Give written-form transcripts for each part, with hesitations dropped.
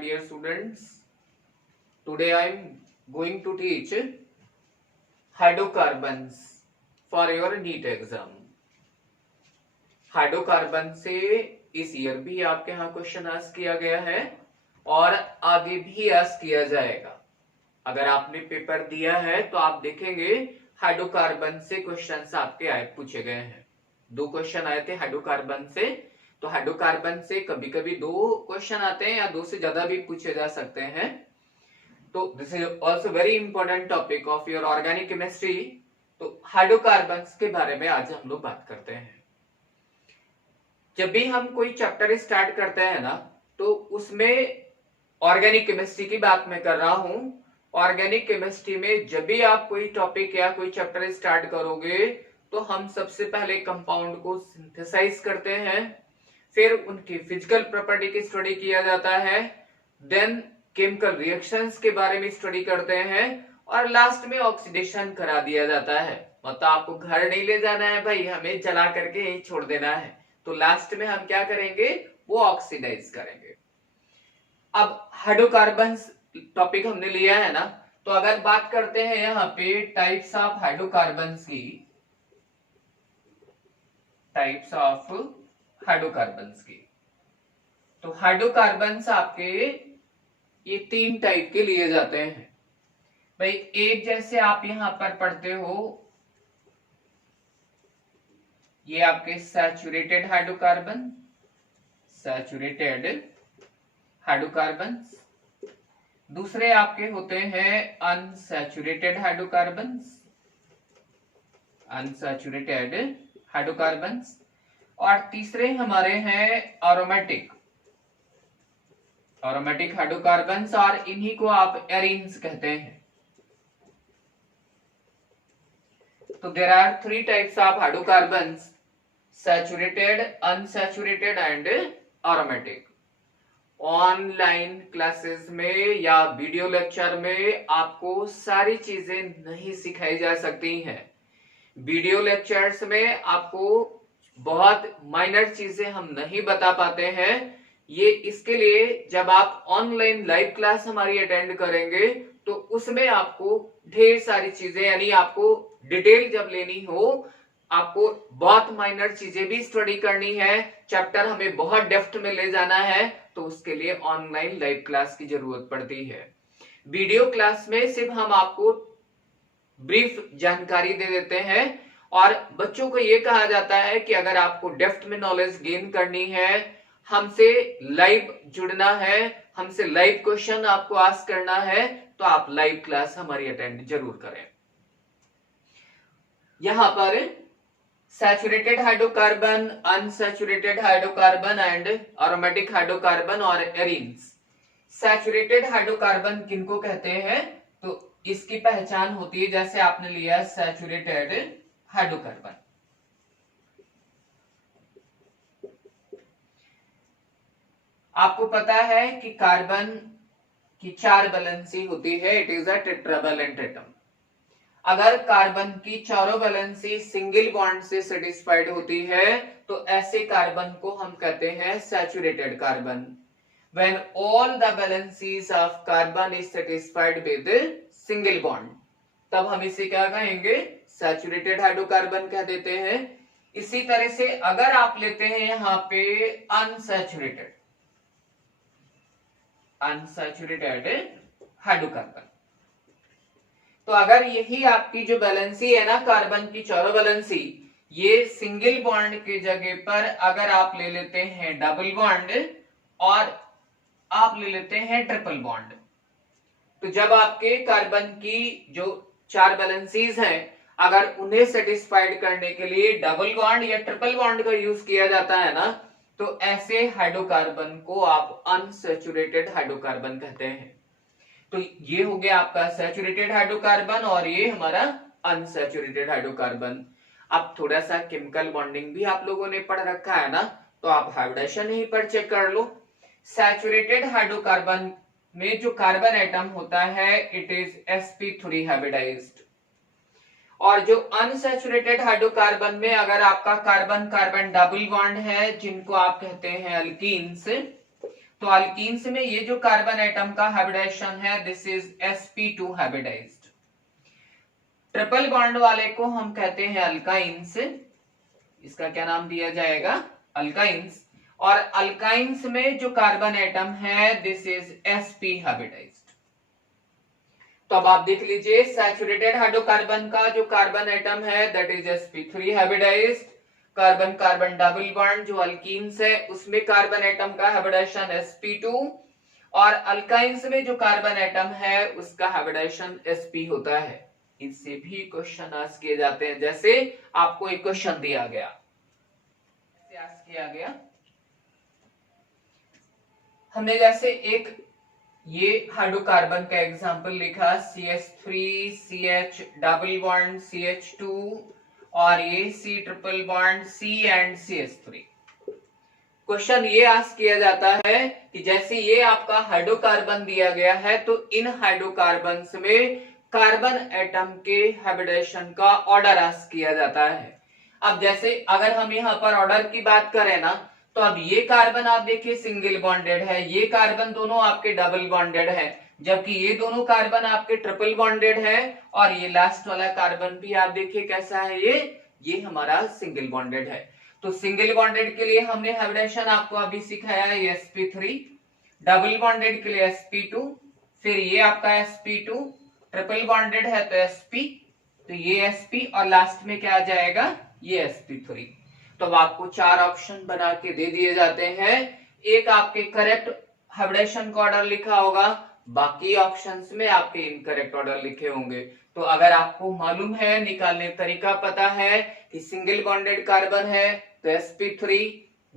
dear students. Today I am going to teach hydrocarbons for your NEET exam. Hydrocarbon से इस year भी आपके यहाँ क्वेश्चन आस्क किया गया है और आगे भी आस्क किया जाएगा. अगर आपने पेपर दिया है तो आप देखेंगे हाइड्रोकार्बन से क्वेश्चंस आपके आए पूछे गए हैं. 2 क्वेश्चन आए थे हाइड्रोकार्बन से. तो हाइड्रोकार्बन से कभी कभी 2 क्वेश्चन आते हैं या 2 से ज्यादा भी पूछे जा सकते हैं. तो this is also very important topic of your organic chemistry. तो हाइड्रोकार्बन्स के बारे में आज हम लोग बात करते हैं. जब भी हम कोई चैप्टर स्टार्ट करते हैं ना, तो उसमें ऑर्गेनिक केमिस्ट्री की बात मैं कर रहा हूं. ऑर्गेनिक केमिस्ट्री में जब भी आप कोई टॉपिक या कोई चैप्टर स्टार्ट करोगे तो हम सबसे पहले कंपाउंड को सिंथेसाइज करते हैं, फिर उनकी फिजिकल प्रॉपर्टी की स्टडी किया जाता है, देन केमिकल रिएक्शंस के बारे में स्टडी करते हैं और लास्ट में ऑक्सीडेशन करा दिया जाता है. मतलब आपको घर नहीं ले जाना है भाई, हमें जला करके यही छोड़ देना है. तो लास्ट में हम क्या करेंगे, वो ऑक्सीडाइज करेंगे. अब हाइड्रोकार्बन्स टॉपिक हमने लिया है ना, तो अगर बात करते हैं यहाँ पे टाइप्स ऑफ हाइड्रोकार्बन्स की, टाइप्स ऑफ हाइड्रोकार्बन्स की, तो हाइड्रोकार्बन्स आपके ये 3 टाइप के लिए जाते हैं भाई. एक जैसे आप यहां पर पढ़ते हो, ये आपके सैचुरेटेड हाइड्रोकार्बन, सैचुरेटेड हाइड्रोकार्बन्स. दूसरे आपके होते हैं अनसैचुरेटेड हाइड्रोकार्बन्स, अनसैचुरेटेड हाइड्रोकार्बन्स. और तीसरे हमारे हैं एरोमेटिक, एरोमेटिक हाइड्रोकार्बन्स, और इन्हीं को आप एरीन्स कहते हैं. तो there are 3 types of hydrocarbons, saturated, unsaturated and aromatic. Online classes में या वीडियो लेक्चर में आपको सारी चीजें नहीं सिखाई जा सकती हैं. वीडियो लेक्चर्स में आपको बहुत माइनर चीजें हम नहीं बता पाते हैं. ये इसके लिए जब आप ऑनलाइन लाइव क्लास हमारी अटेंड करेंगे तो उसमें आपको ढेर सारी चीजें, यानी आपको डिटेल जब लेनी हो, आपको बहुत माइनर चीजें भी स्टडी करनी है, चैप्टर हमें बहुत डेप्थ में ले जाना है, तो उसके लिए ऑनलाइन लाइव क्लास की जरूरत पड़ती है. वीडियो क्लास में सिर्फ हम आपको ब्रीफ जानकारी दे देते हैं और बच्चों को यह कहा जाता है कि अगर आपको डेप्थ में नॉलेज गेन करनी है, हमसे लाइव जुड़ना है, हमसे लाइव क्वेश्चन आपको आस्क करना है, तो आप लाइव क्लास हमारी अटेंड जरूर करें. यहां पर saturated hydrocarbon, unsaturated hydrocarbon and aromatic hydrocarbon और एरीन्स. सैचुरेटेड हाइड्रोकार्बन किनको कहते हैं, तो इसकी पहचान होती है, जैसे आपने लिया सैचुरेटेड हाइड्रोकार्बन. आपको पता है कि कार्बन की 4 वैलेंसी होती है, it is a tetravalent atom. अगर कार्बन की चारों वैलेंसी सिंगल बॉन्ड से सेटिस्फाइड होती है तो ऐसे कार्बन को हम कहते हैं saturated carbon. When all the valencies of carbon is satisfied with single bond, तब हम इसे क्या कहेंगे, सैचुरेटेड हाइड्रोकार्बन कह देते हैं. इसी तरह से अगर आप लेते हैं यहां पे अनसैचुरेटेड, अनसैचुरेटेड हाइड्रोकार्बन, तो अगर यही आपकी जो वैलेंसी है ना कार्बन की चारों वैलेंसी, ये सिंगल बॉन्ड के जगह पर अगर आप ले लेते हैं डबल बॉन्ड और आप ले लेते हैं ट्रिपल बॉन्ड, तो जब आपके कार्बन की जो 4 वैलेंसीज हैं, अगर उन्हें सेटिस्फाइड करने के लिए डबल बॉन्ड या ट्रिपल बॉन्ड का यूज किया जाता है ना, तो ऐसे हाइड्रोकार्बन को आप अनसैचुरेटेड हाइड्रोकार्बन कहते हैं. तो ये हो गया आपका सैचुरेटेड हाइड्रोकार्बन और ये हमारा अनसैचुरेटेड हाइड्रोकार्बन. अब थोड़ा सा केमिकल बॉन्डिंग भी आप लोगों ने पढ़ रखा है ना, तो आप हाइब्रिडेशन यहीं पर चेक कर लो. सैचुरेटेड हाइड्रोकार्बन में जो कार्बन एटम होता है इट इज sp3 हाइब्रिडाइज्ड, और जो अनसैचुरेटेड हाइड्रोकार्बन में अगर आपका कार्बन कार्बन डबल बॉन्ड है, जिनको आप कहते हैं अल्कीन्स, तो अल्कीन्स में ये जो कार्बन एटम का हाइब्रिडाइजेशन है this is sp2 hybridised. Triple bond वाले को हम कहते हैं अल्काइंस, इसका क्या नाम दिया जाएगा, अल्काइंस। और अल्काइंस में जो कार्बन एटम है दिस इज sp हाइब्रिडाइज्ड। तो अब आप देख लीजिए सैचुरेटेड हाइड्रोकार्बन का जो कार्बन एटम है that is sp3 hybridised. Carbon carbon double bond जो अल्कीन्स है उसमें कार्बन एटम का हाइब्रिडाइजेशन sp2, और अल्काइंस में जो कार्बन एटम है उसका हाइब्रिडाइजेशन sp होता है। इससे भी क्वेश्चन आस्क किए जाते हैं, जैसे आपको एक क्वेश्चन दिया गया, आस्क किया गया हमने जैसे एक ये हाइड्रोकार्बन का एग्जांपल लिखा CH3 CH double bond CH2 और ये C triple bond C and CH3। Question ये आस्क किया जाता है कि जैसे ये आपका हाइड्रोकार्बन दिया गया है तो इन हाइड्रोकार्बन्स में कार्बन एटम के हाइब्रिडाइजेशन का ऑर्डर आस्क किया जाता है। अब जैसे अगर हम यहाँ पर ऑर्डर की बात करें ना, तो अब ये कार्बन आप देखिए सिंगल बॉन्डेड है, ये कार्बन दोनों आपके डबल बॉन्डेड है, जबकि ये दोनों कार्बन आपके ट्रिपल बॉन्डेड है, और ये लास्ट वाला कार्बन भी आप देखिए कैसा है, ये हमारा सिंगल बॉन्डेड है। तो सिंगल बॉन्डेड के लिए हमने हाइब्रिडेशन आपको अभी सिखाया है sp3, डबल बॉन्डेड के लिए sp2, फिर ये आपका sp2, ट्रिपल बॉन्डेड है तो sp, तो ये sp और लास्ट में क्या आ जाएगा, ये sp3। तो अब आपको 4 ऑप्शन बना के दे दिए जाते हैं, एक आपके करेक्ट हाइब्रिडेशन का ऑर्डर लिखा होगा, बाकी ऑप्शंस में आपके इनकरेक्ट ऑर्डर लिखे होंगे। तो अगर आपको मालूम है, निकालने का तरीका पता है कि सिंगल बॉन्डेड कार्बन है तो sp3,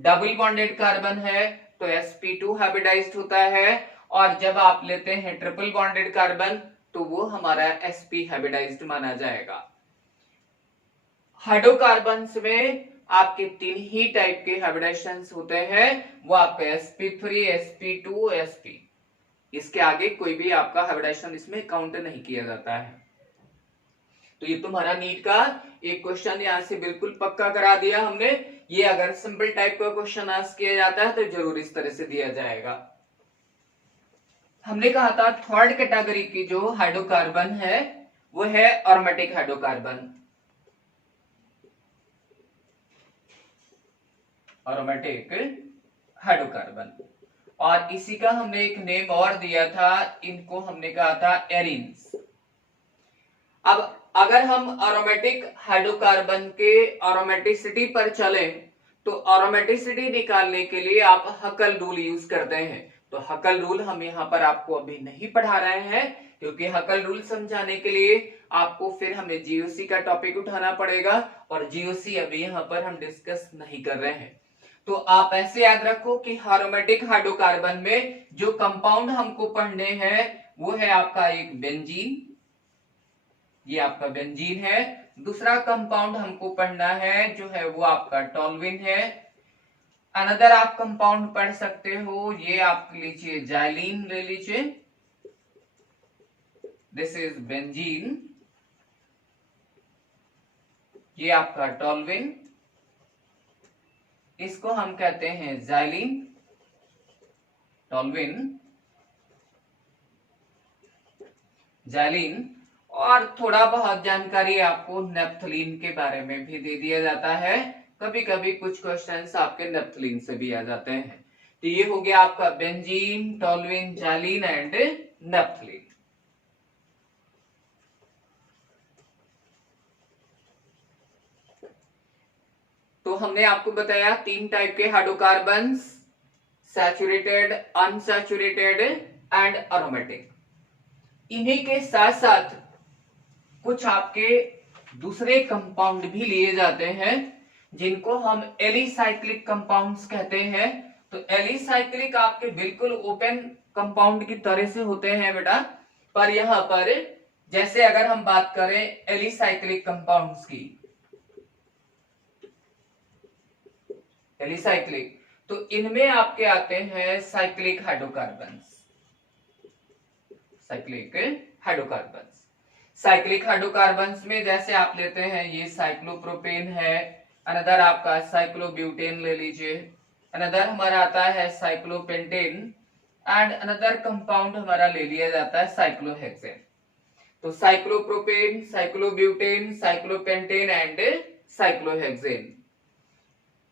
डबल बॉन्डेड कार्बन है तो sp2 हाइब्रिडाइज्ड होता है, और जब आप लेते हैं ट्रिपल बॉन्डेड कार्बन तो वो हमारा sp हाइब्रिडाइज्ड माना जाएगा। हाइड्रोकार्बन्स में आपके 3 ही टाइप के हाइब्रिडाइजेशंस होते हैं, वो आपका sp3, sp2, sp, इसके आगे कोई भी आपका हाइब्रिडाइजेशन इसमें काउंट नहीं किया जाता है। तो ये तुम्हारा नीट का एक क्वेश्चन यहां से बिल्कुल पक्का करा दिया हमने। ये अगर सिंपल टाइप का क्वेश्चन आस्क किया जाता है तो जरूर इस तरह से दिया जाएगा। हमने कहा था थर्ड कैटेगरी की जो हाइड्रोकार्बन है वो है एरोमेटिक हाइड्रोकार्बन, एरोमेटिक हाइड्रोकार्बन, और इसी का हमने एक नेम और दिया था, इनको हमने कहा था एरिन्स। अब अगर हम एरोमेटिक हाइड्रोकार्बन के एरोमेटिसिटी पर चलें तो एरोमेटिसिटी निकालने के लिए आप हकल रूल यूज करते हैं। तो हकल रूल हम यहाँ पर आपको अभी नहीं पढ़ा रहे हैं, क्योंकि हकल रूल समझाने के लिए आपको फिर हमें जीओसी का टॉपिक उठाना पड़ेगा, और जीओसी अभी यहाँ पर हम डिस्कस नहीं कर रहे हैं। तो आप ऐसे याद रखो कि एरोमेटिक हाइड्रोकार्बन में जो कंपाउंड हमको पढ़ने हैं वो है आपका एक बेंजीन, ये आपका बेंजीन है। दूसरा कंपाउंड हमको पढ़ना है जो है वो आपका टॉल्विन है। अनदर आप कंपाउंड पढ़ सकते हो, ये आप लीजिए जाइलिन ले लीजिए, दिस इज बेंजीन, ये आपका टॉल्विन, इसको हम कहते हैं जाइलिन, टॉल्विन, जाइलिन। और थोड़ा बहुत जानकारी आपको नेप्थलीन के बारे में भी दे दिया जाता है, कभी कभी कुछ क्वेश्चंस आपके नेप्थलीन से भी आ जाते हैं। तो ये हो गया आपका बेंजीन, टॉल्विन, जाइलिन एंड नेप्थलीन। तो हमने आपको बताया 3 टाइप के hydrocarbons, saturated, unsaturated and aromatic. इन्हीं के साथ साथ कुछ आपके दूसरे कंपाउंड भी लिए जाते हैं जिनको हम एलिसाइक्लिक कंपाउंड्स कहते हैं। तो एलिसाइक्लिक आपके बिल्कुल ओपन कंपाउंड की तरह से होते हैं बेटा, पर यहां पर जैसे अगर हम बात करें एलिसाइक्लिक कंपाउंड्स की, एलिसाइक्लिक, तो इनमें आपके आते हैं cyclic hydrocarbons, cyclic hydrocarbons. Cyclic hydrocarbons में जैसे आप लेते हैं ये साइक्लोप्रोपेन है, अनदर आपका साइक्लोब्यूटेन ले लीजिए, अनदर हमारा आता है साइक्लोपेंटेन एंड अनदर कंपाउंड हमारा ले लिया जाता है साइक्लोहेक्सेन। तो cyclopropane, cyclobutane, cyclopentane and cyclohexane.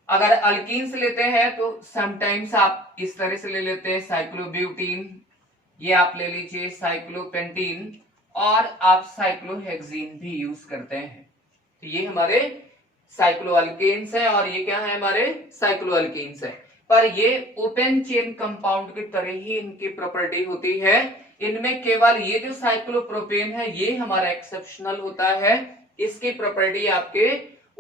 अगर अल्कीन्स लेते हैं तो समटाइम्स आप इस तरह से ले लेते हैं साइक्लोब्यूटीन, ये आप ले लीजिए साइक्लोपेंटीन, और आप साइक्लोहेक्सीन भी यूज करते हैं। तो ये हमारे साइक्लोअल्केन्स है और ये क्या है हमारे साइक्लोअल्कीन्स है। पर ये ओपन चेन कंपाउंड की तरह ही इनकी प्रॉपर्टी होती है। इनमें केवल ये जो साइक्लोप्रोपेन है ये हमारा एक्सेप्शनल होता है। इसकी प्रॉपर्टी आपके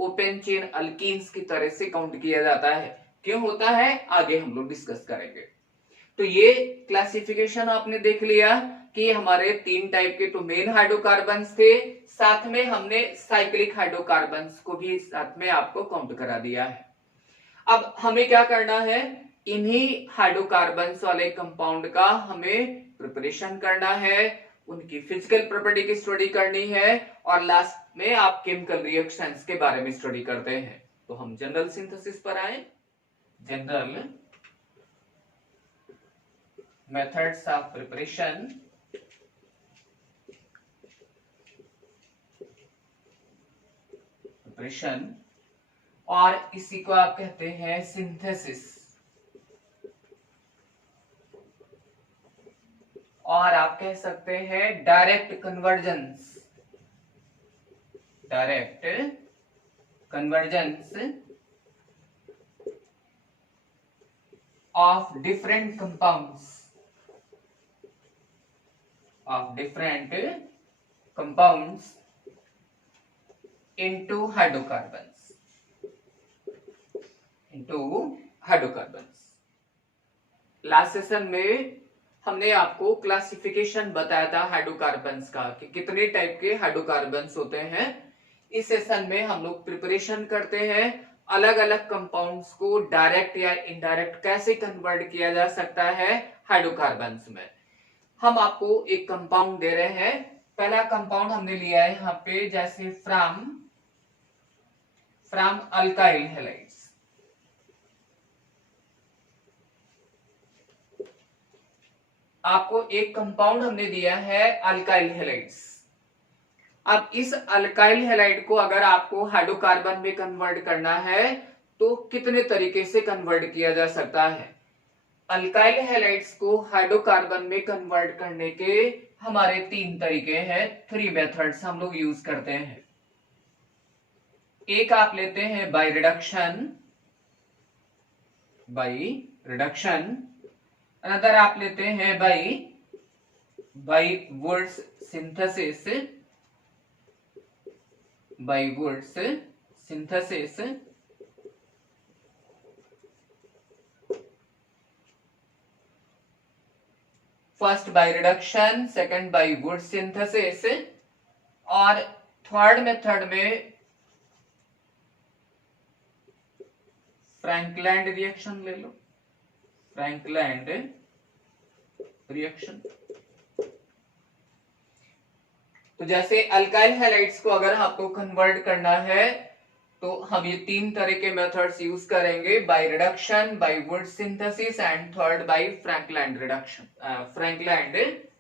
ओपन चेन अल्कीन्स की तरह से काउंट किया जाता है। क्यों होता है आगे हम लोग डिस्कस करेंगे। तो ये क्लासिफिकेशन आपने देख लिया कि हमारे 3 टाइप के तो मेन हाइड्रोकार्बन्स थे, साथ में हमने साइक्लिक हाइड्रोकार्बन्स को भी साथ में आपको काउंट करा दिया है। अब हमें क्या करना है, इन्हीं हाइड्रोकार्बन्स वाले कंपाउंड का हमें प्रिपरेशन करना है, उनकी फिजिकल प्रॉपर्टी की स्टडी करनी है और लास्ट में आप केमिकल रिएक्शंस के बारे में स्टडी करते हैं। तो हम जनरल सिंथेसिस पर आए। जनरल मेथड्स ऑफ प्रिपरेशन और इसी को आप कहते हैं सिंथेसिस, और आप कह सकते हैं direct convergence of different compounds into hydrocarbons. Last session में हमने आपको क्लासिफिकेशन बताया था हाइड्रोकार्बन्स का कि कितने टाइप के हाइड्रोकार्बन्स होते हैं। इस सेशन में हम लोग प्रिपरेशन करते हैं अलग अलग कंपाउंड्स को डायरेक्ट या इनडायरेक्ट कैसे कन्वर्ट किया जा सकता है हाइड्रोकार्बन्स में। हम आपको एक कंपाउंड दे रहे हैं। पहला कंपाउंड हमने लिया है यहाँ पे जैसे फ्रॉम अल्काइल हैलाइड्स। आपको एक कंपाउंड हमने दिया है अल्काइल हैलाइड्स। अब इस अल्काइल हैलाइड को अगर आपको हाइड्रोकार्बन में कन्वर्ट करना है तो कितने तरीके से कन्वर्ट किया जा सकता है। अल्काइल हैलाइड्स को हाइड्रोकार्बन में कन्वर्ट करने के हमारे 3 तरीके हैं, 3 मेथड्स हम लोग यूज करते हैं। एक आप लेते हैं बाय रिडक्शन, अनदर आप लेते हैं by Wurtz synthesis, first by reduction, second by वुड सिंथेसिस, और थर्ड मेथड में फ्रैंकलैंड रिएक्शन ले लो, फ्रैंकलैंड रिएक्शन। तो जैसे अल्काइल हैलाइड्स को अगर आपको कन्वर्ट करना है तो हम ये 3 तरह के मेथड्स यूज करेंगे, बाय रिडक्शन, बाय वुड synthesis and third by Frankland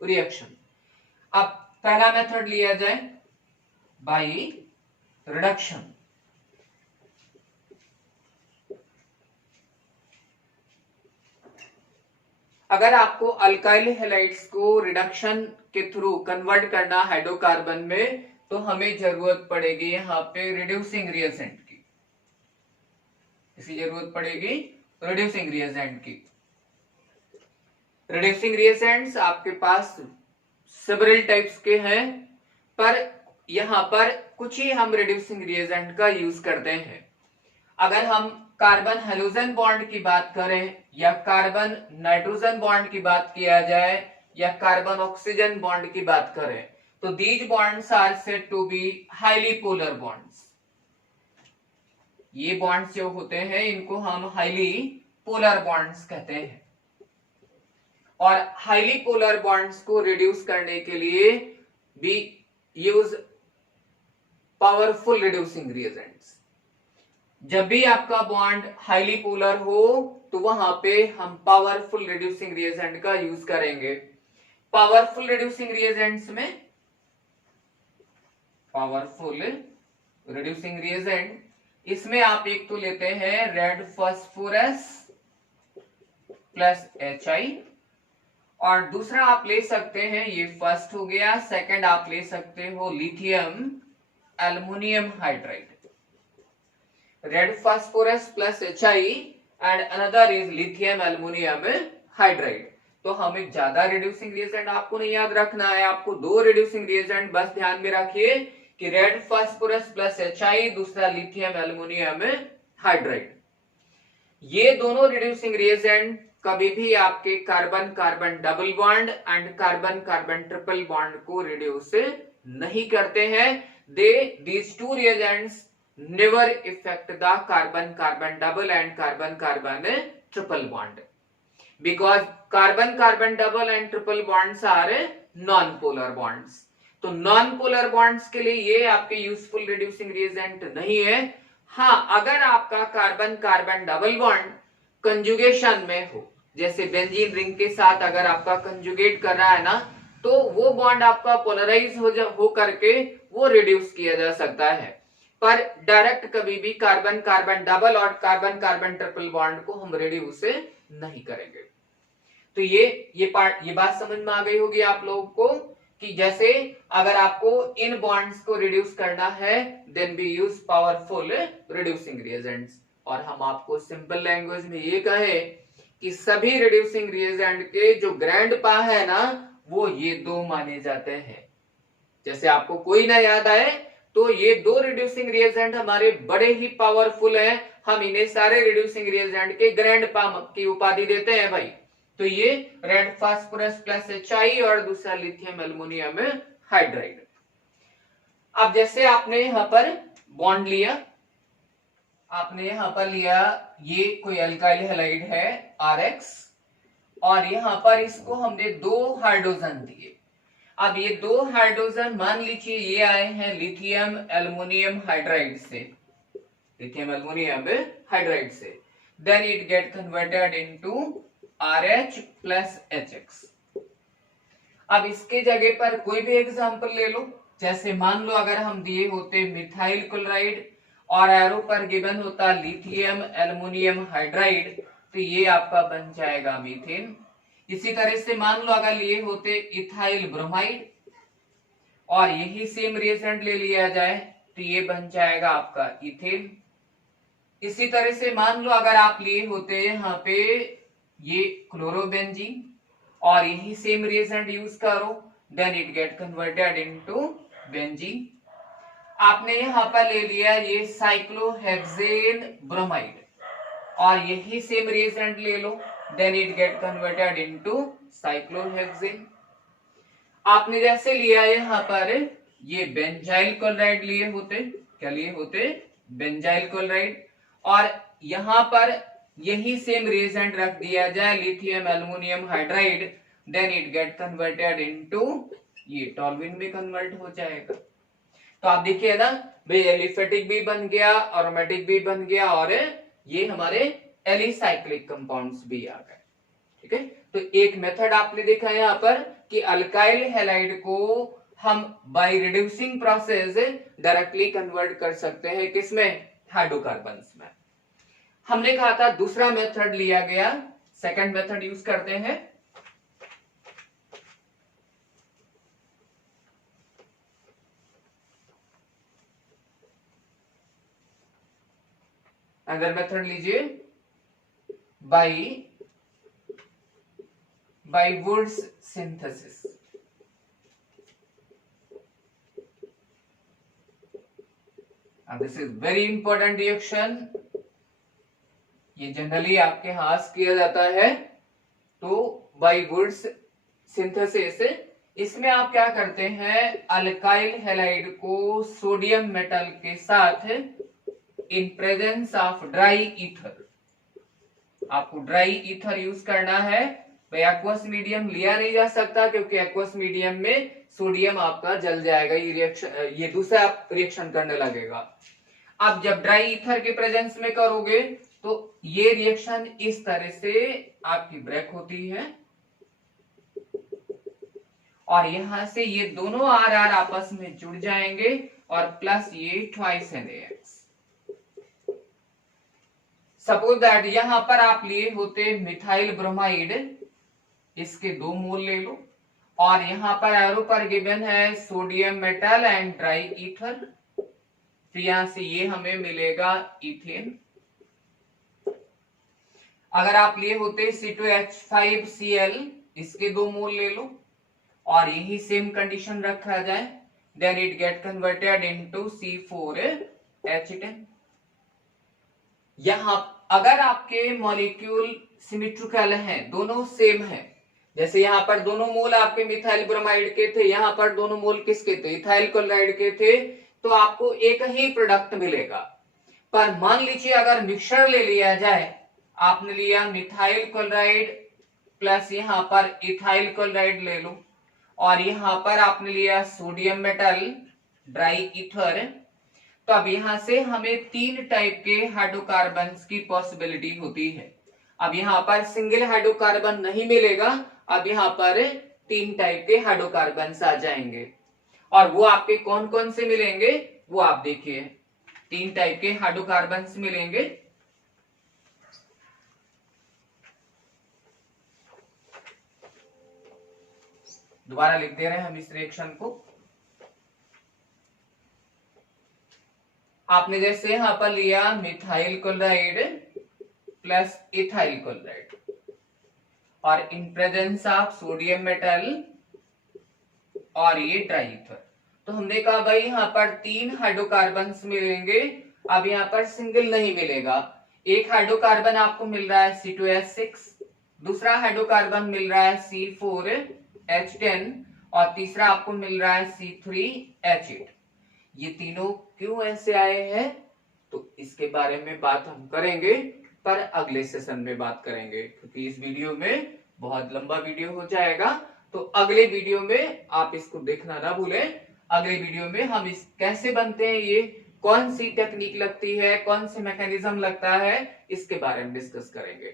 reaction. अब पहला मेथड लिया जाए बाय रिडक्शन। अगर आपको अल्काइल हैलाइड्स को रिडक्शन के थ्रू कन्वर्ट करना हाइड्रोकार्बन में तो हमें जरूरत पड़ेगी यहाँ पे रिड्यूसिंग रिएजेंट की। इसी जरूरत पड़ेगी रिड्यूसिंग रिएजेंट की। रिड्यूसिंग रिएजेंट्स आपके पास सेवरल टाइप्स के हैं, पर यहाँ पर कुछ ही हम रिड्यूसिंग रिएजेंट का यूज करते हैं। अगर हम कार्बन हेलोजन बॉन्ड की बात करें या कार्बन नाइट्रोजन बॉन्ड की बात किया जाए या कार्बन ऑक्सीजन बॉन्ड की बात करें तो these bonds are said to be highly polar bonds. ये बॉन्ड्स जो होते हैं इनको हम हाईली पोलर बॉन्ड्स कहते हैं। और हाईली पोलर बॉन्ड्स को रिड्यूस करने के लिए we use powerful reducing reagents। जब भी आपका बॉन्ड हाईली पोलर हो तो वहां पे हम पावरफुल रिड्यूसिंग रिएजेंट का यूज करेंगे। पावरफुल रिड्यूसिंग रिएजेंट्स में पावरफुल रिड्यूसिंग रिएजेंट, इसमें आप एक तो लेते हैं रेड फास्फोरस प्लस HI, और दूसरा आप ले सकते हैं, ये फर्स्ट हो गया, सेकंड आप ले सकते हो lithium aluminium hydride. Red phosphorus plus HI and another is lithium aluminium hydride. तो हमें ज्यादा रिड्यूसिंग रिएजेंट आपको नहीं याद रखना है, आपको दो रिड्यूसिंग रिएजेंट बस ध्यान में रखिए कि रेड फास्फोरस प्लस HI, दूसरा लिथियम एल्युमिनियम हाइड्राइड। ये दोनों रिड्यूसिंग रिएजेंट कभी भी आपके carbon carbon double bond and carbon carbon triple bond को रिड्यूस नहीं करते हैं। these two reagents never affect the carbon carbon double and carbon carbon triple bond, because carbon carbon double and triple bonds are non polar bonds। तो non polar bonds के लिए ये आपके useful reducing reagent नहीं है। हाँ, अगर आपका carbon carbon double bond conjugation में हो, जैसे बेंजीन रिंग के साथ अगर आपका कंजुगेट कर रहा है ना, तो वो बॉन्ड आपका पोलराइज हो करके वो रिड्यूस किया जा सकता है, पर डायरेक्ट कभी भी कार्बन कार्बन डबल और कार्बन कार्बन ट्रिपल बॉन्ड को हम रिड्यूस नहीं करेंगे। तो ये बात समझ में आ गई होगी आप लोगों को कि जैसे अगर आपको इन बॉन्ड्स को रिड्यूस करना है then we use powerful reducing reagents. और हम आपको सिंपल लैंग्वेज में ये कहे कि सभी रिड्यूसिंग रिएजेंट के जो ग्रैंड पा है ना, वो ये दो माने जाते हैं। जैसे आपको कोई ना याद आए तो ये दो रिड्यूसिंग रिएजेंट हमारे बड़े ही पावरफुल हैं, हम इन्हें सारे रिड्यूसिंग रिएजेंट के ग्रैंड पा की उपाधि देते हैं भाई। तो ये रेड फास्फोरस प्लस HI और दूसरा लिथियम एल्युमिनियम हाइड्राइड। अब जैसे आपने यहां पर बॉन्ड लिया, आपने यहां पर लिया ये कोई अल्काइल हैलाइड है RX, और यहां पर इसको हमने दो हाइड्रोजन दिए। अब ये दो हाइड्रोजन मान लीजिए ये आए हैं लिथियम एल्युमिनियम हाइड्राइड से, लिथियम एल्युमिनियम हाइड्राइड से, then it get converted into RH plus HX। अब इसके जगह पर कोई भी एग्जांपल ले लो, जैसे मान लो अगर हम दिए होते मिथाइल क्लोराइड और एरो पर गिवन होता लिथियम एल्युमिनियम हाइड्राइड, तो ये आपका बन जाएगा मीथेन। इसी तरह से मान लो अगर लिए होते इथाइल ब्रोमाइड और यही सेम रिएजेंट ले लिया जाए तो ये बन जाएगा आपका इथेन। इसी तरह से मान लो अगर आप लिए होते यहाँ पे ये क्लोरोबेंजीन और यही सेम रिएजेंट यूज करो, then it get converted into benzene. आपने यहां पर ले लिया ये साइक्लोहेक्सेन ब्रोमाइड और यही सेम रिएजेंट ले लो, then it get converted into cyclohexane. आपने जैसे लिया यहां पर ये बेंजाइल क्लोराइड लिए होते, क्या लिए होते, बेंजाइल क्लोराइड, और यहां पर यही सेम रिएजेंट रख दिया जाए lithium aluminium hydride, then it get converted into ये टॉल्यूइन में कन्वर्ट हो जाएगा। तो आप देखिए ना भाई, एलिफेटिक भी बन गया, एरोमेटिक भी बन गया, और ये हमारे एलिसाइक्लिक कंपाउंड्स भी आ गए। ठीक है, तो एक मेथड आपने देखा यहाँ पर कि अल्काइल हैलाइड को हम by reducing process directly convert कर सकते हैं, किसमें, हाइड्रोकार्बन्स में। हमने कहा था दूसरा मेथड लिया गया, सेकंड मेथड यूज करते हैं। अगर मेथड लीजिए by Wurtz synthesis. This is very important reaction, ये जनरली आपके हाथ किया जाता है। तो बाय वुड्स सिंथेसिस, इसमें आप क्या करते हैं, अल्काइल हैलाइड को सोडियम मेटल के साथ इन प्रेजेंस ऑफ ड्राई ईथर, आपको ड्राई ईथर यूज करना है। भाई एक्वस मीडियम लिया नहीं जा सकता क्योंकि एक्वस मीडियम में सोडियम आपका जल जाएगा, ये रिएक्शन, ये दूसरा रिएक्शन करने लगेगा। अब जब ड्राई ईथर के प्रेजेंस में करोगे तो ये रिएक्शन इस तरह से आपकी ब्रेक होती है और यहां से ये दोनों आर आर आपस में जुड़ जाएंगे और प्लस ये ट्वाइस NaX। सपोज दैट यहां पर आप लिए होते मिथाइल ब्रोमाइड, इसके 2 मोल ले लो और यहां पर एरो पर गिवन है sodium metal and dry ether, तो यहां से ये हमें मिलेगा इथेन। अगर आप लिए होते C2H5Cl, इसके 2 मोल ले लो और यही सेम कंडीशन रखा जाए, then it get converted into C4H10। यहां अगर आपके मॉलिक्यूल सिमेट्रिकल हैं, दोनों सेम हैं, जैसे यहां पर दोनों मोल आपके मिथाइल ब्रोमाइड के थे, यहां पर दोनों मोल किसके थे, इथाइल क्लोराइड के थे, तो आपको एक ही प्रोडक्ट मिलेगा। पर मान लीजिए अगर मिक्सचर ले लिया जाए, आपने लिया मिथाइल क्लोराइड प्लस यहां पर इथाइल क्लोराइड ले लो और यहां पर आपने लिया सोडियम मेटल ड्राई ईथर, तो अब यहां से हमें 3 टाइप के हाइड्रोकार्बन्स की पॉसिबिलिटी होती है। अब यहां पर सिंगल हाइड्रोकार्बन नहीं मिलेगा, अब यहां पर 3 टाइप के हाइड्रोकार्बन्स आ जाएंगे और वो आपके कौन कौन से मिलेंगे वो आप देखिए। 3 टाइप के हाइड्रोकार्बन्स मिलेंगे। दोबारा लिख दे रहे हैं हम इस रिएक्शन को। आपने जैसे यहां पर लिया methyl chloride plus ethyl chloride और in presence of sodium metal और ये ड्राई ईथर, तो हमने कहा भाई यहां पर 3 हाइड्रोकार्बन्स मिलेंगे। अब यहां पर सिंगल नहीं मिलेगा, एक हाइड्रोकार्बन आपको मिल रहा है C2H6, दूसरा हाइड्रोकार्बन मिल रहा है C4H10 और तीसरा आपको मिल रहा है C3H8। ये तीनों क्यों ऐसे आए हैं तो इसके बारे में बात हम करेंगे, पर अगले सेशन में बात करेंगे, क्योंकि इस वीडियो में बहुत लंबा वीडियो हो जाएगा। तो अगले वीडियो में आप इसको देखना ना भूलें। अगले वीडियो में हम इस कैसे बनते हैं, ये कौन सी टेक्निक लगती है, कौन सी मैकेनिज्म लगता है, इसके बारे में डिस्कस करेंगे।